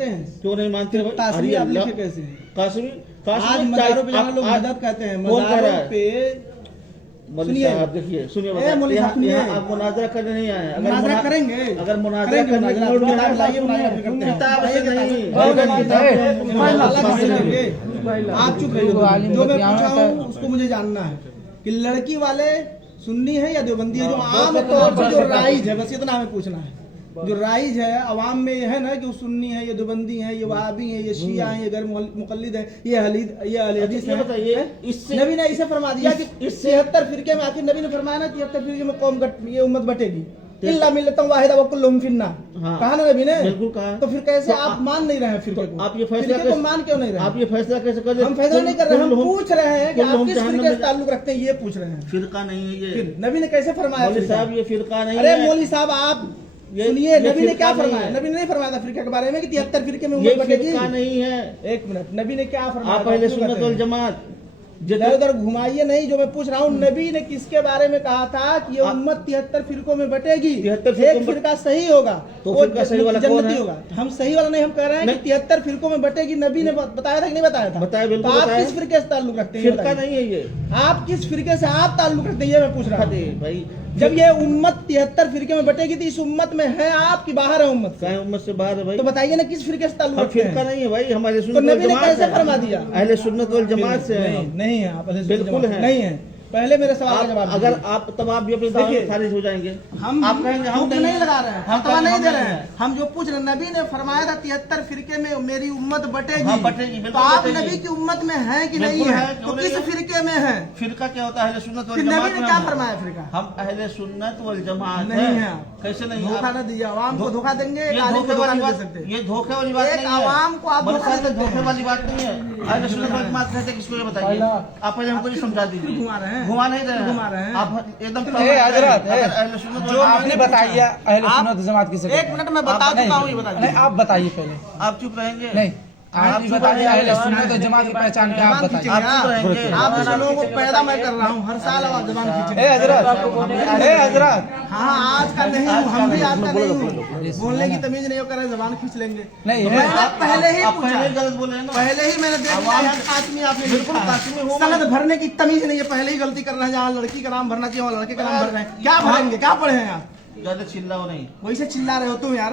मानते हैं? क्यों नहीं मानते? कासमी आप लिखे कैसे? कासमी आज मज़ारों पे जाना लोग मदद कहते हैं, मज़ारों पे। मौलवी साहब देखिए, सुनिए, आप मुनाजरा करने नहीं आए। अगर मुनाजरा करेंगे, अगर मुनाजरा करने की मूड में है किताब से नहीं, आप चुप रहिए। जो मैं पूछ रहा हूँ उसको मुझे जानना है कि लड़की वाले सुन्नी है या देवबंदी है? जो आम तौर पर जो राइज है, बस इतना हमें पूछना है। जो राइज है अवाम में ये है ना कि वो सुन्नी है, ये देवबंदी है, ये वहाबी है, ये शिया है, ये गैर मुक़ल्लिद है, ये अहले हदीस है। बताइए, नबी ने इसे फरमा दिया कि 73 फिरके में, आखिर नबी ने फरमाया ना 73 फिरके में कौम ये उम्मत बटेगी, इल्ला मिल्लतन वाहिदा व कुल्लुहुम फिन्नार। कहा ना नबी ने? बिल्कुल कहा। तो फिर कैसे आप मान नहीं रहे हैं फिरके को? आप ये फैसला को मान क्यों नहीं रहे? आप ये फैसला कैसे कर रहे हैं? हम फैसला नहीं कर रहे, हम पूछ रहे हैं कि आप किस फिरके से ताल्लुक रखते हैं, ये पूछ रहे हैं। फिरका नहीं है ये। नबी ने कैसे फरमाया? मौलवी साहब ये फिरका नहीं है। अरे मौलवी साहब आप सुनिए, नबी ने क्या फरमाया? नबी ने नहीं फरमाया था फिरके के बारे में कि 73 फिरके में उम्मत बटेगी? फिरका नहीं है। एक मिनट, नबी ने क्या फरमाया? आप अहले सुन्नत वल जमात इधर उधर घुमाइए नहीं। जो मैं पूछ रहा हूँ, नबी ने किसके बारे में कहा था कि ये उम्मत 73 फिरकों में बटेगी? एक फिरका सही होगा तो फिरका सही वाला जन्नती होगा। हम सही वाला नहीं, हम कह रहे हैं कि 73 फिरकों में बटेगी। नबी ने बताया था कि नहीं बताया था? बताया, बिल्कुल। तो आप किस फिरके से ताल्लुक रखते हैं? फिरका नहीं है ये। आप किस फिरके से आप ताल्लुक रखते हैं, ये मैं पूछ रहा हूँ भाई। जब ये उम्मत 73 फिरके में बटेगी तो इस उम्मत में है आप की बाहर है उम्मत? क्या उम्मत से बाहर है भाई? तो बताइए ना किस फिरके से ताल्लुक रखते हैं? फिरका नहीं है भाई, हमारे तो नबी ने कैसे फरमा दिया? अहले सुन्नत वल जमात से नहीं है आप? बिल्कुल है, नहीं है। पहले मेरे सवाल का जवाब अगर आप तब आप भी अपनी दावा में खारिज हो जाएंगे। हम आप कहेंगे हम नहीं लगा रहे हैं, हम नहीं दे रहे हैं। हम जो पूछ रहे हैं, नबी ने फरमाया था 73 फिरके में मेरी उम्मत बटेगी। तो आप नबी की उम्मत में है कि नहीं है? तो किस फिरके में है? फिरका क्या होता है? अहले सुन्नत वल जमात। नबी ने क्या फरमाया फिरका? हम अहले सुन्नत वल जमात नहीं है। कैसे नहीं? धोखा न दीजिए, आवाम को धोखा देंगे। ये धोखे वाली बात, ये धोखे वाली बात नहीं है। आवाम को आप धोखे वाली बात नहीं है। अहले सुन्नत वल जमात कहते किसको ये बताइए? आप पहले हमको ये समझा दीजिए। घुमा रहे हैं, घुमा नहीं रहे हैं आप एकदम। जो आपने बताया अहले सुन्नत जमात किसे? एक मिनट में बता देता हूँ, ये बताइए। नहीं आप बताइए पहले। आप चुप रहेंगे? नहीं आप बताइए अहले सुन्नत जमात की पहचान क्या? आप बताइए। आप लोगों को पैदा मैं कर रहा हूँ, हर साल आवाज जबान खींचेंगे। हज़रत हाँ आज का नहीं हूँ, हम भी आज का नहीं हूँ। बोलने की तमीज नहीं हो कर जबान खींच लेंगे। नहीं पहले ही गलत बोले हैं ना। पहले ही मैंने कासमी आपने बिल्कुल कासमी हो, सनद भरने की तमीज नहीं है। पहले ही गलती कर रहे हैं, जहाँ लड़की का नाम भरना चाहिए वहाँ लड़के का नाम भर रहे हैं। क्या भरेंगे? क्या पढ़े हैं आप? ज्यादा चिल्लाओ नहीं। वैसे चिल्ला रहे हो तुम यार।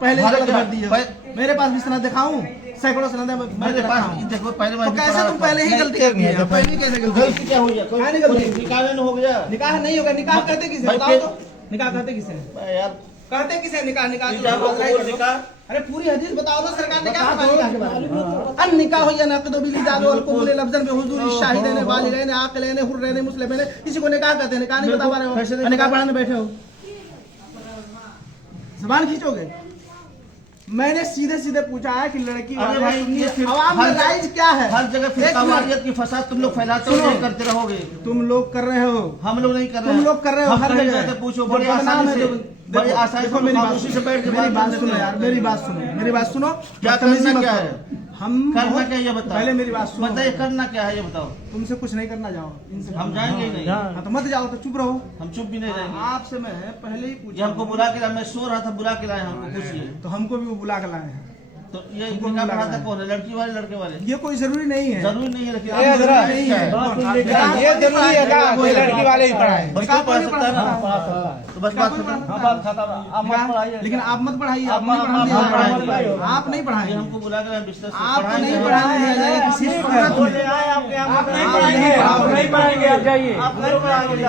पहले गलत भर दिए। मेरे पास भी सनद दिखाऊं, सैकड़ों सनद मेरे पास। देखो पहले तो कैसे तुम पहले ही गलती कर दिए? पहले कैसे गलती क्या हुई? निकाह नहीं हो गया? निकाह नहीं होगा। निकाह कहते किसे बताओ तो? निकाह कहते किसे यार? कहते किसे निकाह? निकाह अरे पूरी हदीस बताओ ना सरकार ने क्या फरमाया के बारे में? अन निकाह या नक़द बिल इजाज़ वल क़बूल लफ्ज़न बि हुज़ूर शाहिदैन बालिगैन आक़िलैन हुर्रैन मुस्लिमैन। इसी को निकाह कहते हैं। निकाह नहीं बता पा रहे हो? निकाह पढ़ाने बैठे हो, ज़बान खींचोगे। मैंने सीधे सीधे पूछा है कि लड़की आवाम में राइज क्या है? हर जगह फिरकावारियत की फसाद तुम लोग फैलाते हो, नहीं करते रहोगे। तुम लोग कर रहे हो, हम लोग नहीं कर रहे। तुम लोग कर रहे हो। हर जगह पूछो, बड़े आसानी से, बड़ी आसानी से मेरी बात से बैठ के मेरी बात सुनो यार, मेरी बात सुनो, मेरी बात सुनो। क्या करना क्या है? हम करना क्या ये बताओ। पहले मेरी बात सुनो। बताइए करना क्या है ये बताओ। तुमसे कुछ नहीं करना, जाओ इनसे। हम जाएंगे ही नहीं। हाँ तो मत जाओ, तो चुप रहो। हम चुप भी नहीं रहेंगे। आपसे मैं पहले ही पूछा, हमको बुला के लाए। मैं सो रहा था, बुला के लाए हमको। पूछिए तो हमको भी वो बुला के लाए हैं। तो ये निकाह पढ़ाता कौन है? लड़की वाले लड़के वाले? ये कोई जरूरी नहीं है। जरूरी नहीं है, लेकिन ये जरूरी है लड़की वाले ही पढ़ाए। बस कोई पढ़ सकता है ना, तो बस बात खत्म। लेकिन आप मत पढ़ाइए, आप नहीं पढ़ाएंगे। हमको बुला के बिजनेस आप नहीं पढ़ाने दिया जाएगा किसी सूरत में।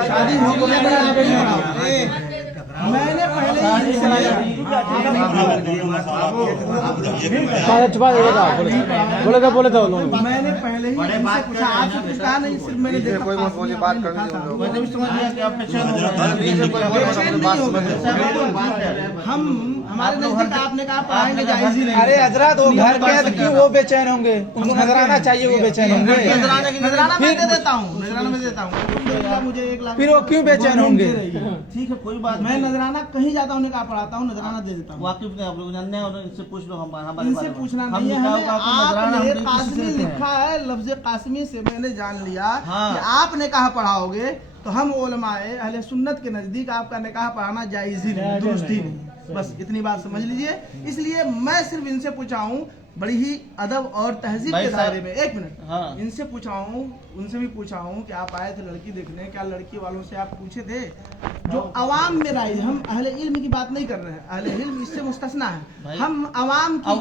शादी हो गई, मैंने पहले ही बोले तो मैंने पहले ही इनसे पूछा। आपसे पूछा नहीं, सिर्फ मैंने देखा। कोई बात मैंने भी समझ लिया कि आप बेचैन हो गए। हम हमारे नजदीक आपने कहा पढ़ाएंगे जायज ही नहीं। अरे हजरत वो घर के हैं तो क्यों वो बेचैन होंगे? उनको नजराना चाहिए, वो बेचैन होंगे। नजराना मैं दे देता हूँ, नजराना मैं देता हूँ। मुझे 1 लाख। फिर वो क्यों बेचैन होंगे? ठीक है कोई बात। मैं नजराना कहीं जाता हूँ, कहा पढ़ाता हूँ, नजराना दे देता हूँ। वाकिफ नहीं आप लोग जानते हैं, और इनसे पूछ लो। हमारे इनसे पूछना नहीं है हमें। आपने कासमी लिखा है, लफ्ज कासमी से मैंने जान लिया कि आपने कहा पढ़ाओगे। तो हम उलमाए अहले सुन्नत के नजदीक आपका निकाह पढ़ाना जायज ही नहीं, दुरुस्त ही नहीं। बस इतनी बात समझ लीजिए। इसलिए मैं सिर्फ इनसे पूछा हूँ बड़ी ही अदब और तहजीब के दायरे में, एक मिनट, हाँ। इनसे पूछा हूँ, उनसे भी पूछा हूँ कि आप आए थे लड़की देखने, क्या लड़की वालों से आप पूछे थे? जो अवाम में राय, हम अहले इल्म की बात नहीं कर रहे हैं, अहले इल्म इससे मुस्तस्ना है। हम अवाम की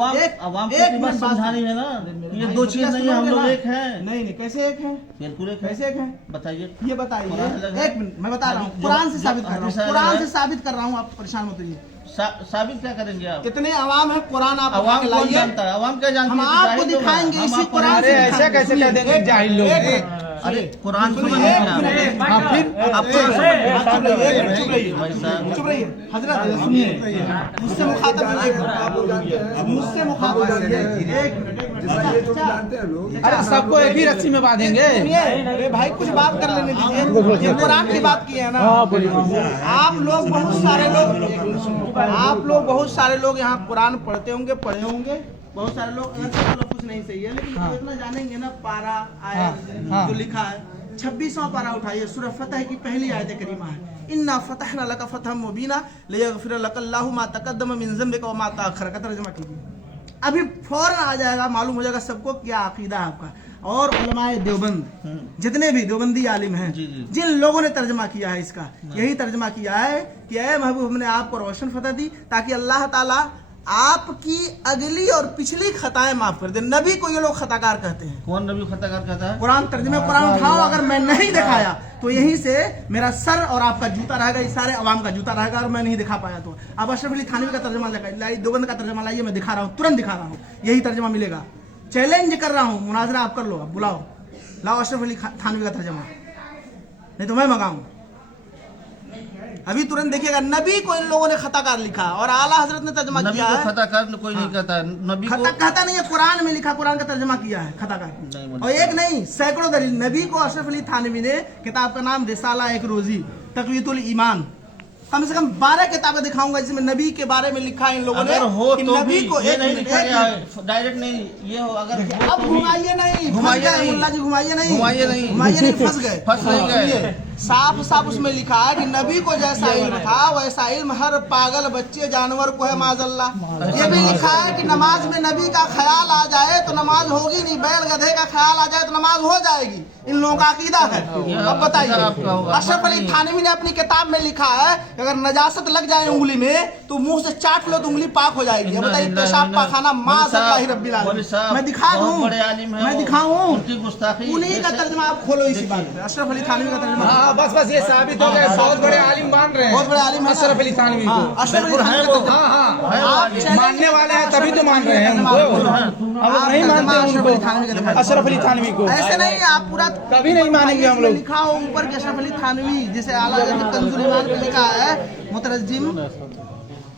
एक मिनट समझानी है ना, ये दो चीज नहीं है, हम लोग एक हैं। नहीं, कैसे एक हैं? बिल्कुल एक कैसे एक हैं? बताइए, ये बताइए। एक मिनट, मैं बता रहा हूँ, कुरान से साबित कर रहा हूँ, कुरान से साबित कर रहा हूँ, आप परेशान मत होइए। साबित क्या करेंगे आप? कितने अवाम है, कुरान आप अवाम कौन जानता है? अवाम क्या जानती है? हम आपको दिखाएंगे इसी कुरान से। ऐसा कैसे कह देंगे जाहिल लोग? अरे कुरान चुप रहिए, हजरत सुनिए, मुझसे मुखातब अरे सबको एक ही रस्सी में बांधेंगे। अरे भाई कुछ बात कर लेने दीजिए, ये कुरान की बात की है ना। आप लोग बहुत सारे लोग यहाँ कुरान पढ़ते होंगे, पढ़े होंगे, बहुत सारे लोग कुछ नहीं सही है, लेकिन इतना जानेंगे ना, पारा आया जो लिखा है 26वां पारा उठाइए, सूरह फतह की पहली आयत करीमा है, इन्ना फतहना लका फतहम मुबीना लियगफिर लकल्लाहु मा तक़द्दम मिन ज़म्बिका व मा तअख़्ख़र का तर्जुमा कीजिए। अभी फौरन आ जाएगा, मालूम हो जाएगा सबको क्या अकीदा है आपका। और उलमाए देवबंद, जितने भी देवबंदी आलिम हैं, जिन लोगों ने तर्जमा किया है इसका, यही तर्जमा किया है कि ऐ महबूब, हमने आपको रोशन फतह दी ताकि अल्लाह ताला आपकी अगली और पिछली खताएं माफ कर दे। नबी को ये लोग खताकार कहते हैं। कौन नबी खताकार कहता है? कुरान तर्जुमे कुरान उठाओ, अगर मैं नहीं दिखाया तो यहीं से मेरा सर और आपका जूता रहेगा, इस सारे अवाम का जूता रहेगा, और मैं नहीं दिखा पाया तो अब अशरफ अली थानवी का तर्जुमा लाइए, देवबंद का तर्जुमा लाइए, मैं दिखा रहा हूँ, तुरंत दिखा रहा हूँ, यही तर्जुमा मिलेगा। चैलेंज कर रहा हूँ, मुनाजरा आप कर लो, आप बुलाओ, लाओ अशरफ अली थानवी का तर्जुमा, नहीं तो मैं मंगाऊं। अभी तुरंत देखिएगा, नबी को इन लोगों ने खताकार लिखा और आला हजरत ने तर्जुमा किया है। खताकार कोई नहीं कहता है, नबी को कहता नहीं है, कुरान में लिखा, कुरान का तर्जुमा किया है खताकार। और एक नहीं, सैकड़ों दलील। नबी को अशरफ अली थानवी ने, किताब का नाम रिसाला एक रोजी तक़वियतुल ईमान, कम से कम 12 किताबें दिखाऊंगा जिसमें नबी के बारे में लिखा है इन लोगों ने। हो कि तो नबी को ये नहीं लिखा गया है, डायरेक्ट नहीं, ये हो अगर अब घुमाइए नहीं, मुल्ला जी घुमाइए नहीं, फंस गए। साफ साफ उसमें लिखा है कि नबी को जैसा इल्म था वैसा इल्म हर पागल बच्चे जानवर को है, माजल्ला। ये भी लिखा है कि नमाज में नबी का ख्याल आ जाए तो नमाज होगी नहीं, बैल गधे का ख्याल आ जाए तो नमाज हो जाएगी। इन लोगों का अकीदा है। अब बताइए, अशरफ अली थानवी ने अपनी किताब में लिखा है अगर नजासत लग जाए उंगली में तो मुंह से चाट लो तो उंगली पाक हो जाएगी। बताइए, पेशाब पाखाना माज़अल्लाह रब्बिल आलमीन। मैं दिखा दूं, मैं दिखाऊं, उन्हीं का तर्जुमा आप खोलो इसी बात पे, अशरफ अली थानवी का तर्जुमा। बस ये साबित हो गया, बहुत बड़े आलिम मान रहे हैं, बहुत बड़े आलिम है अशरफ अली थानवी को। अशरफ अली थानवी को मानने वाले हैं तभी तो मान रहे हैं उनको, अब नहीं मानते अशरफ अली थानवी को। ऐसे नहीं, आप पूरा कभी नहीं मानेंगे हम लोग। लिखा हो ऊपर के अशरफ अली थानवी, जैसे आला हज़रत कंजुल ईमान पे लिखा है मुतरज्जिम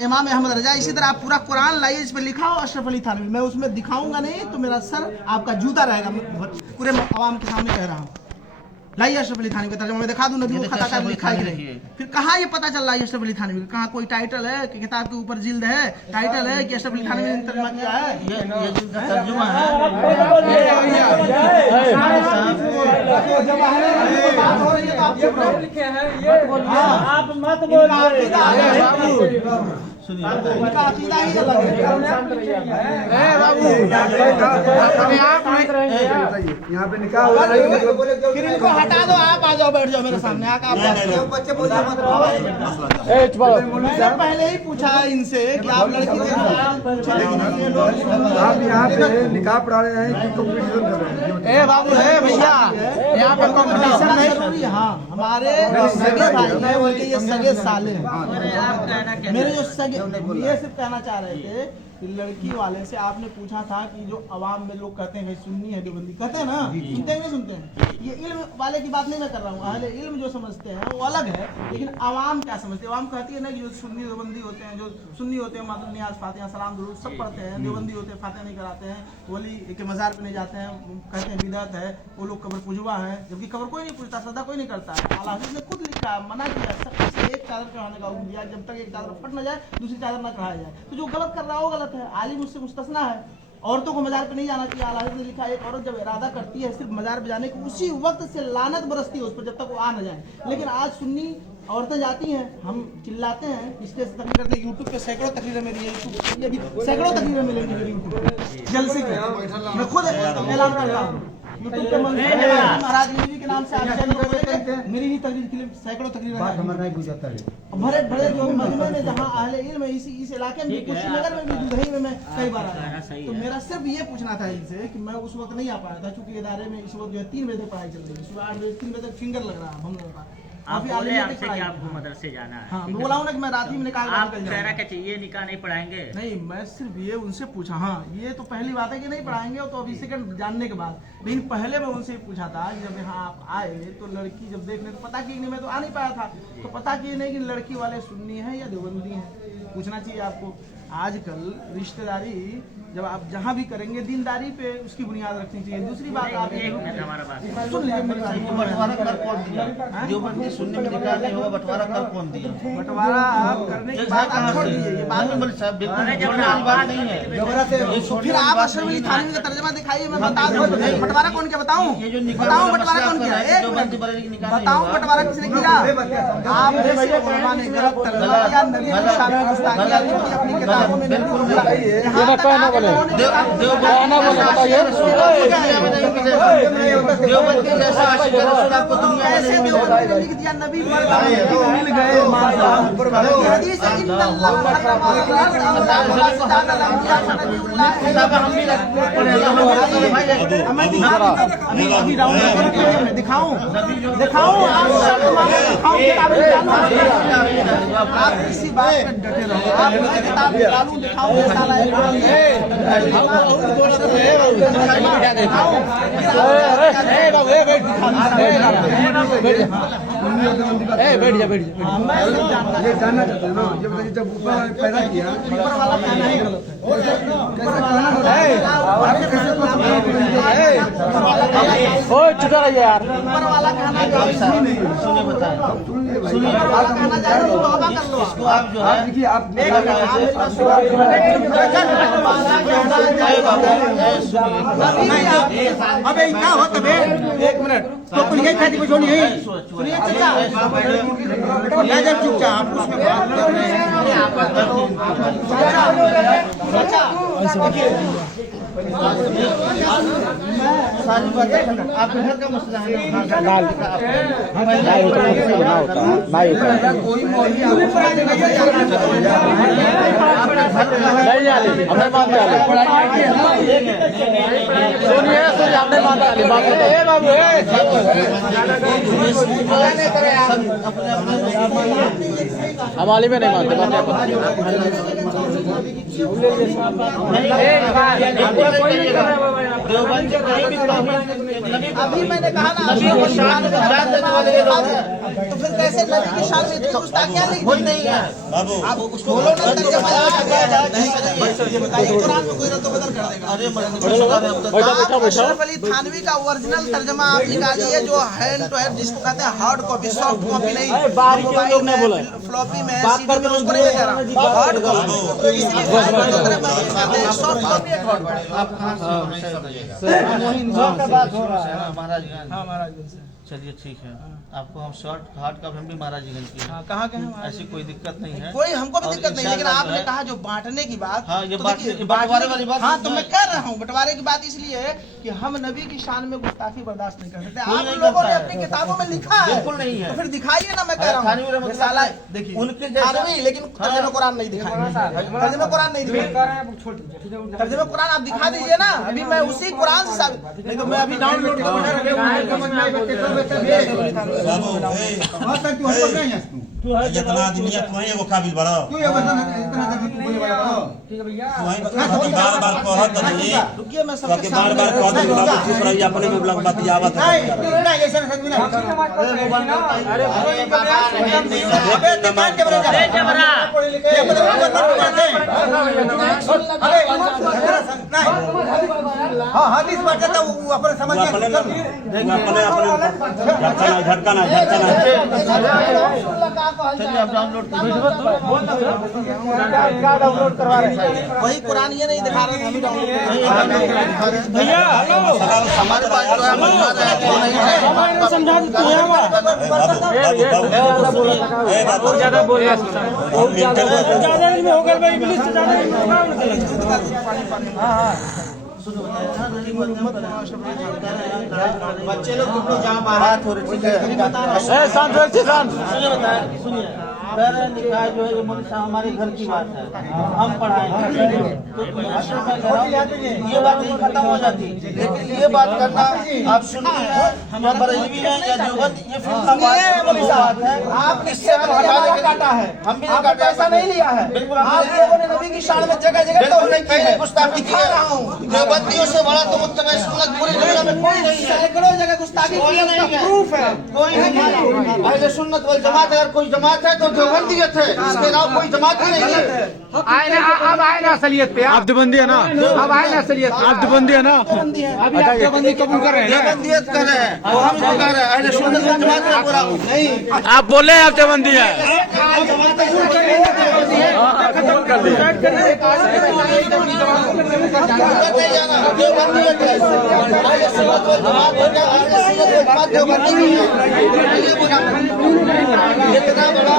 इमाम अहमद रजा, इसी तरह आप पूरा कुरान लाइए, इस पे लिखा हो अशरफ अली थानवी। मैं उसमें दिखाऊंगा नहीं तो मेरा सर आपका जूता रहेगा, पूरे आवाम के सामने कह रहा हूँ। लाइए अशरफ अली थानवी का तर्जुमा मैं दिखा दूं, नबी को खताकार लिखा है कि नहीं। फिर कहाँ ये पता चल रहा है अशरफ अली थानवी का? कहाँ कोई टाइटल है कि किताब के ऊपर जिल्द है, टाइटल है कि अशरफ अली थानवी ने तर्जुमा किया है? ये तर्जुमा है। आप मत बोलिए, सुनिए, इनका अकीदा ही अलग है। बाबू यहाँ पे निकाह हुआ है, फिर इनको हटा दो, आप आ जाओ, बैठ जाओ मेरे सामने आकर। मैंने पहले ही पूछा इनसे कि आप लड़की आप यहाँ पे निकाह पढ़ा रहे हैं कि कंपटीशन कर रहे हैं? ए बाबू है भैया, यहाँ पे कंपटीशन नहीं। हाँ, हमारे सगे भाई हैं, उनके ये सगे साले हैं। मेरे जो सगे, ये सिर्फ कहना चाह रहे थे कि लड़की वाले से आपने पूछा था कि जो अवाम में लोग कहते हैं भाई सुन्नी है देवबंदी, कहते हैं ना, सुनते हैं नहीं सुनते हैं? ये इल्म वाले की बात नहीं मैं कर रहा हूँ, अहले इल्म जो समझते हैं वो अलग है, लेकिन अवाम क्या समझते हैं? अवाम कहती है ना कि जो सुन्नी देवबंदी होते हैं, जो सुन्नी होते हैं मातुल नियाज फातिहा सलाम दुरूद सब पढ़ते हैं, देवबंदी होते हैं फातिहा नहीं कराते हैं, वली के मज़ार पे नहीं जाते हैं, कहते हैं बिदअत है, वो लोग कब्र पुजवा है, जबकि कब्र कोई नहीं पूजता, श्रद्धा कोई नहीं करता है। आला हज़रत ने खुद लिखा, मना किया सबसे एक चादर चढ़ाने का हुक्म दिया, जब तक एक चादर फट न जाए दूसरी चादर न चढ़ाया जाए। तो जो गलत कर रहा है वो गलत है, आलिम उससे मुस्तस्ना है। औरतों को मजार पे नहीं जाना चाहिए। आला हज़रत ने लिखा एक औरत जब इरादा करती है सिर्फ मजार पे जाने की, उसी वक्त से लानत बरसती है उस पर जब तक वो आ न जाए। लेकिन आज सुन्नी औरतें जाती हैं, हम चिल्लाते हैं, स्टेज से तकरीर करते हैं, यूट्यूब पे सैकड़ों तकरीरें मेरी यूट्यूब ये भी सैकड़ों तकरीरें मिलेंगी मेरी यूट्यूब पे जलसे की। मैं खुद ऐलान करता हूँ यूट्यूब पे महाराज जी के नाम से आप चैनल खोलेंगे, मेरी ही तकरीर के लिए सैकड़ों तकरीरें भरे भरे जो मजमे में जहाँ अहले इल्म इस इलाके में कुशीनगर में भी दुधई में मैं कई बार आया। तो मेरा सिर्फ ये पूछना था इनसे कि मैं उस वक्त नहीं आ पाया था क्योंकि इदारे में इस वक्त जो है 3 बजे तक पढ़ाई चल रही है, सुबह 8 बजे 3 बजे तक फिंगर लग रहा है, हम लोगों का। आप बोले आपसे कि आपको मदरसे जाना है। हाँ, मैं बोला हूँ ना कि मैं रात ही में निकाल आप कह रहा कि ये निकाह नहीं पढ़ाएंगे। नहीं, मैं सिर्फ ये उनसे पूछा। हाँ, ये तो पहली बात है कि नहीं पढ़ाएंगे, तो अभी सेकंड जानने के बाद। लेकिन पहले मैं उनसे पूछा था जब यहाँ आप आए तो लड़की जब देखने तो पता की नहीं, मैं तो आ नहीं पाया था, तो पता की नहीं कि लड़की वाले सुन्नी है या देवबंदी है, पूछना चाहिए आपको। आजकल रिश्तेदारी जब आप जहाँ भी करेंगे दीनदारी पे उसकी बुनियाद रखनी चाहिए। दूसरी बात आप हमारा बात सुन लीजिए मेरी बात। बंटवारा कर कौन दिया? जो बंदी सुनने में निकाल नहीं होगा, बंटवारा कर कौन दिया? बंटवारा आप करने के बाद आप छोड़ दीजिए, ये बाद में बोले साहब छोड़ने वाली बात नहीं है। फिर आप अशरफ अली थानवी का तर्जुमा दिखाइए, मैं बता दूं बंटवारा कौन किया, बताऊं बंटवारा कौन किया, एक बताऊं बंटवारा किसने किया? आपने उलमा ने गलत तर्जुमा किया, नबी की शान में गुस्ताखियां लिखी अपनी किताबों में। देवबंदी जैसा आशिक रसूल आपको दुनिया में नहीं मिलेगा। ऐसे लिख दिया नबी मिल गए हदीस इन्नल्लाह आप इसी बात पे डटे रहो। आप किताब निकालूं दिखाऊं साला बैठ जा ये जानना चाहते हैं ना, ये बताइए जब ऊपर पैदा किया ऊपर वाला कहना ही गलत है। चुका यार ऊपर वाला कहना जो सही नहीं है। सुनिए बताएं, सुनिए कहना चाहिए तो तौबा कर लो। इसको आप जो है देखिए आप अबे क्या हो तबे 1 मिनट तो ये खाती पे छोड़ी है। सुनिए चाचा या जब चुपचाप उसमें बात कर रहे हैं सारी बातें आप घर का मसला है हमारे में नहीं मानते अभी मैंने कहा ना अभी वो शान देने वाले लोग हैं, तो फिर कैसे नबी की शान में इतनी गुस्ताखियां लिख दी? नहीं है बाबू, आप उसको बोलो ना तर्जुमा ये बताइए कुरान में कोई रद्द बदल कर देगा। अरे अशरफ अली थानवी का ओरिजिनल तर्जुमा आप निकालिए जो हैंड टू हैंड जिसको कहते हैं हार्ड कॉपी, सॉफ्ट कॉपी नहीं, मोबाइल में फ्लॉपी में सीडी में उसको नहीं कह रहा, हार्ड कॉपी। इसलिए सॉफ्ट कॉपी है महाराजगंज। चलिए ठीक है, आपको हम शॉर्ट हार्ड कॉपी हम भी महाराजगंज की है। कहाँ के हैं? ऐसी कोई दिक्कत नहीं है, कोई हमको भी दिक्कत नहीं, लेकिन आपने कहा जो बांटने की बात, हाँ ये तो बात देखिए, बंटवारे वाली बात। हाँ तो मैं कह रहा हूँ बंटवारे की बात इसलिए है कि हम नबी की शान में गुस्ताखी बर्दाश्त नहीं कर सकते। आप लोगों ने अपनी किताबों में लिखा है, बिल्कुल नहीं है, तो फिर दिखाइए ना। मैं कह रहा हूँ साला देखिए उनके थानवी, लेकिन तर्जुमा कुरान नहीं दिखाएंगे, तर्जुमा कुरान नहीं दिखाएंगे, तर्जुमा कुरान आप दिखा दीजिए ना। अभी मैं उसी कुरान से नहीं तो मैं अभी डाउनलोड जितना आदमी है तुम्हें एगो काबिल बड़ा बार बार कहत नहीं रुकिए, मैं तो सबके बार बार कहत नहीं बाबू चुप रही अपने में बुलंद बतियावत है अपने झटका ना चलिए आप डाउनलोड कीजिए। क्या डाउनलोड करवा रहे हैं? वही कुरान ये नहीं दिखा रहे थे, हम ही डाउनलोड कर रहे हैं। भैया हेलो हमारे पास जो है हम दिखा रहे हैं, वो नहीं है। समझा देते हैं बहुत ज्यादा बोल रहा है ज्यादा में होगा भाई इंग्लिश से ज्यादा बच्चे लोग तुम लोग जहाँ बात हो रही है सुनिए सर, निकाह जो है ये मुझसे हमारे घर की बात है, हम पढ़ाएंगे तो ये बात नहीं खत्म हो जाती। लेकिन ये बात करना आप सुनिए, हम बरेलवी हैं या देवबंद, ये फिर बात है। आप इससे काटा है, हम भी आपने पैसा नहीं लिया है। बिल्कुल आप लोगों ने नबी की शान में जगह जगह तौहीद की है। गुस्ताखी की है। देवबंदियों से बड़ा तो मुत्तबा सुन्नत पूरी दुनिया में कोई नहीं है। सैकड़ों जगह गुस्ताखी की है, उसका प्रूफ है। कोई नहीं है। अहले सुन्नत वल जमात अगर कोई जमात है तो देवबंदियत है, इसके अलावा कोई जमात ही नहीं है। अब आए ना असलियत पे, आप देवबंदी है ना, अब आए ना असलियत, आप देवबंदी है ना, अभी आप देवबंदी कबूल कर रहे हैं, देवबंदियत कर रहे हैं, वो हम तो कर रहे हैं। अहले सुन्नत वल जमात का पूरा नहीं, आप बोले आप देवबंदी है। देवबंदियत है। अहले सुन्नत वल जमात हो गया, अहले सुन्नत वल जमात देवबंदी नहीं है। ये बोला इतना बड़ा